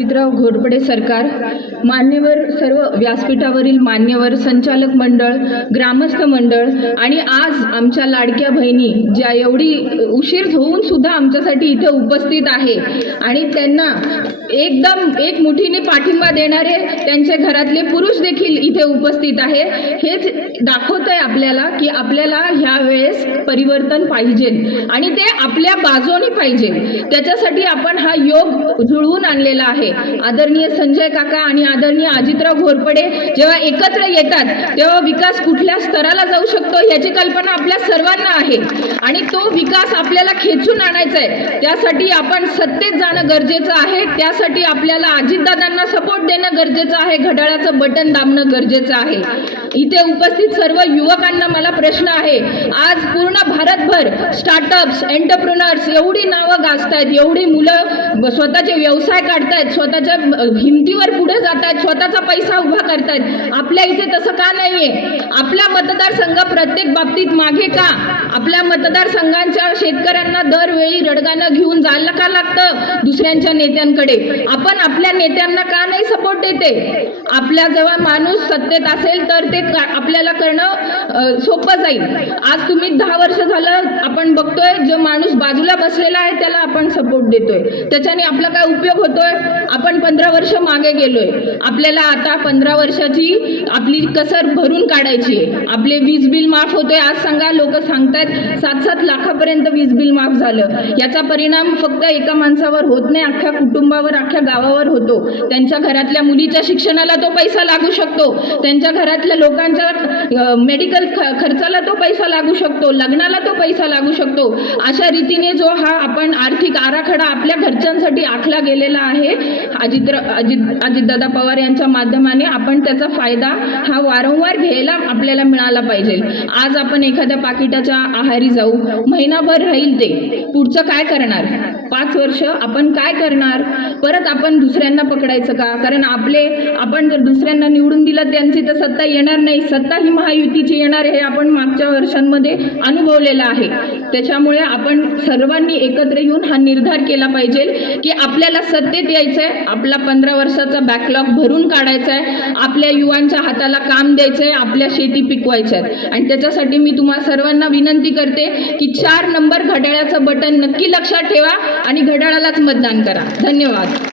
अजितराव घोरपडे सरकार मान्यवर सर्व व्यासपीठावरील मान्यवर संचालक मंडळ ग्रामस्थ मंडळ आणि आज आमच्या लाडक्या बहिणी ज्या एवढी उशीर होऊन सुद्धा आमच्यासाठी इथे उपस्थित आहे आणि त्यांना एकदम एक मुठीने पाठिंबा देणारे त्यांच्या घरातले पुरुष देखील इथे उपस्थित आहे. हेच दाखवत आहे आपल्याला की आपल्याला ह्या वेळेस परिवर्तन पाहिजे आणि ते आपल्या बाजूने पाहिजे. त्याच्यासाठी आपण हा योग जुळवून आणलेला आहे. आदरणीय संजय काका आणि आदरणीय अजितराव घोरपडे जेव्हा एकत्र येतात तेव्हा विकास कुठल्या स्तराला जाऊ शकतो याची कल्पना आपल्या सर्वांना आहे. आणि तो विकास आपल्याला खेचून आणायचा आहे त्यासाठी आपण सत्तेत जाणं गरजेचं आहे त्यासाठी आपल्याला अजितदादांना सपोर्ट देणं गरजेचं आहे घड्याळाचं बटन दाबणं गरजेचं आहे. इथे उपस्थित सर्व युवकांना मला प्रश्न आहे आज पूर्ण भारतभर स्टार्टअप्स एंटरप्रुनर्स एवढी नावं गाजतायत एवढी मुलं स्वतःचे व्यवसाय काढतायत स्वतःच्या हिमतीवर पुढे जात आहेत स्वतःचा पैसा उभा करतायत. आपल्या इथे तसं का नाहीये? आपला मतदारसंघ प्रत्येक बाबतीत मागे का? आपल्या मतदारसंघांच्या शेतकऱ्यांना दरवेळी रडगाणं घेऊन जायला का लागतं दुसऱ्यांच्या नेत्यांकडे? आपण आपल्या नेत्यांना का सरकारही सपोर्ट देते. आपल्या जेव्हा माणूस सत्तेत असेल तर ते आपल्याला करणं सोपं जाईल. आज तुम्ही दहा वर्ष झालं आपण बघतोय जो माणूस बाजूला बसलेला आहे त्याला आपण सपोर्ट देतोय. त्याच्याने आपला काय उपयोग होतोय? आपण पंधरा वर्ष मागे गेलोय. आपल्याला आता पंधरा वर्षाची आपली कसर भरून काढायची आहे. आपले वीज बिल माफ होतोय आज सांगा लोक सांगतायत सात सात लाखापर्यंत वीज बिल माफ झालं. याचा परिणाम फक्त एका माणसावर होत नाही अख्ख्या कुटुंबावर अख्ख्या गावावर होतो. त्यांच्या घरातल्या मुलीच्या शिक्षणाला तो पैसा लागू शकतो. त्यांच्या घरातल्या लोकांच्या मेडिकल खर्चाला तो पैसा लागू शकतो. लग्नाला तो पैसा लागू शकतो. अशा रीतीने जो हा आपण आर्थिक आराखडा आपल्या घरच्यांसाठी आखला गेलेला आहे. अजित अजित अजितदादा पवार यांच्या माध्यमाने आपण त्याचा फायदा हा वारंवार घ्यायला आपल्याला मिळाला पाहिजे. आज आपण एखाद्या पाकिटाच्या आहारी जाऊ. महिनाभर राहील ते. पुढचं काय करणार? पाच वर्ष आपण काय करणार? परत आपण दुसऱ्यांना पकडायचं का? कारण आपले आपण जर दुसऱ्यांना निवडून दिलं त्यांची तर सत्ता येणार नाही. सत्ता ही महायुतीची येणार हे आपण मागच्या वर्षांमध्ये अनुभवलेलं आहे. त्याच्यामुळे आपण सर्वांनी एकत्र येऊन हा निर्धार केला पाहिजे की आपल्याला सत्तेत यायचं आहे आपला पंधरा वर्षाचा बॅकलॉग भरून काढायचा आहे आपल्या युवांच्या हाताला काम द्यायचं आहे आपल्या शेती पिकवायच्या आहेत. आणि त्याच्यासाठी मी तुम्हा सर्वांना विनंती करते की चार नंबर घड्याळाचं बटन नक्की लक्षात ठेवा आणि घड्याळालाच मतदान करा. धन्यवाद.